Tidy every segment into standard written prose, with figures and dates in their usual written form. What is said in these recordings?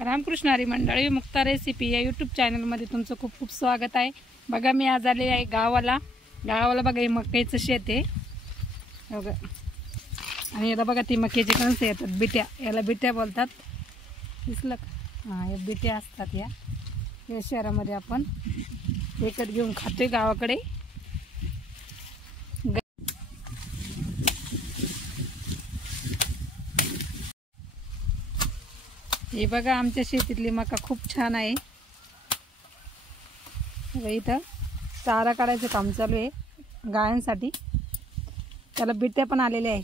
रामकृष्ण हरी मंडळी मुक्ता रेसिपी या यूट्यूब चॅनलमध्ये तुमचं खूप खूप स्वागत आहे। बघा मी आज आले आहे गावाला बघा हे मक्याचं शेत आहे बघा। आणि याला बघा ती मक्याची कणसं येतात बिट्या, याला बिट्या बोलतात, दिसलं का? हां, या बिट्या असतात या शहरामध्ये आपण विकत घेऊन खातोय गावाकडे। हे बघा आमच्या शेतीतली मका खूप छान आहे। इथं चारा काढायचं काम चालू आहे गायांसाठी, त्याला बिट्या पण आलेल्या आहे।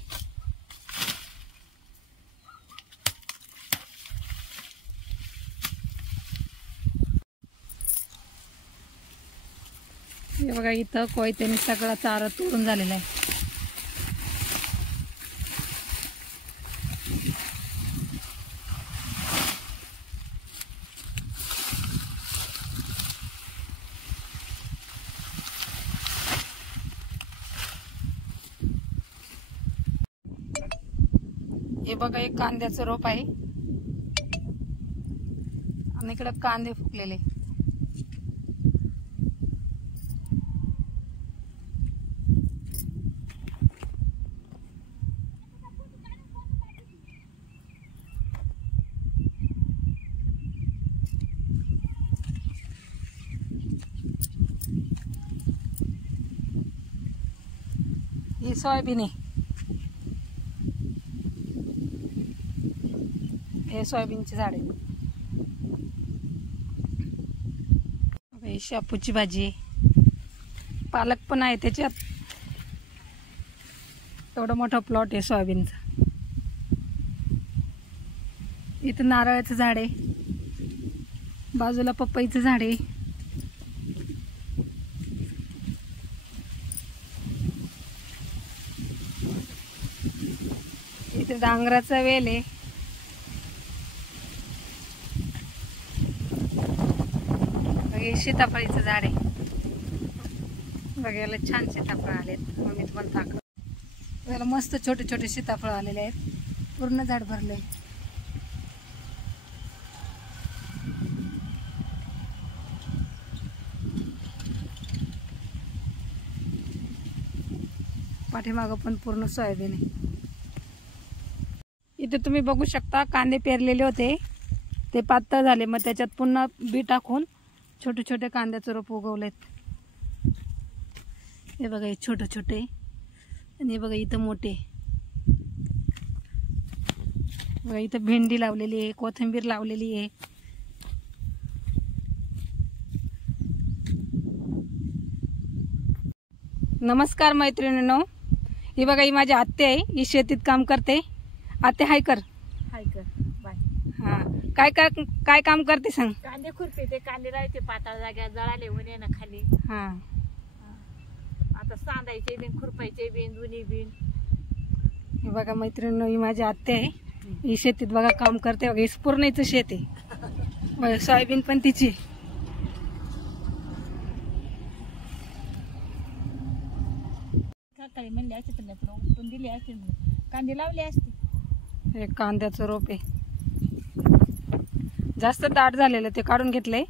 हे बघा इथं कोयत्याने सगळा चारा तोडून झालेला आहे। हे बघा एक कांद्याचं रोप आहे आणि इकडे कांदे फुकलेले। हे सोयाबीन आहे, हे सोयाबीनचे झाड आहे। हे शापूची भाजी आहे, पालक पण आहे त्याच्यात। एवढा मोठा प्लॉट आहे सोयाबीनचा। इथं नारळाचं झाड आहे, बाजूला पपईचं झाड आहे। इथे डांगराचा वेल आहे। सीताफळीचं झाड आहे बघायला, छान सीताफळ आलेत। मम्मी तुम्हाला दाखव, याला मस्त छोटे छोटे सीताफळ आलेले आहेत, पूर्ण झाड भरले। पाठीमागं पण पूर्ण सोयाबीन आहे। इथे तुम्ही बघू शकता कांदे पेरलेले होते ते पातळ झाले, मग त्याच्यात पुन्हा बी टाकून छोटे छोटे कांद्याचं रोप उगवलेत। हे बघा हे छोटे छोटे, आणि हे बघा इथं मोठे। बघा इथं भेंडी लावलेली आहे, कोथिंबीर लावलेली आहे। नमस्कार मैत्रिणींनो, ही बघा ही माझी आत्या आहे, ही शेतीत काम करते। आत्या हाय कर, हाय कर बाय। हा काय काम करते सांग? कांदे खुरपे ते कांदे राहते पाताळ जाग्यात जळाले उन्हे ना खाली। हा आता सांदायचे बिन खुरपायचे बिन दोन्ही बिन। हे बघा मैत्रिणींनो ही माझी आत्या आहे, ही शेतीत बघा काम करते। बघा हे पूर्णच शेत आहे बघा, सोयाबीन पण तिची। काकाळी म्हणले असते पण उठून दिले असते, कांदे लावले असते। हे कांद्याचं रोप आहे, जास्त दाट झालेलं ते काढून घेतलंय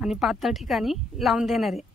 आणि पातळ ठिकाणी लावून देणार आहे।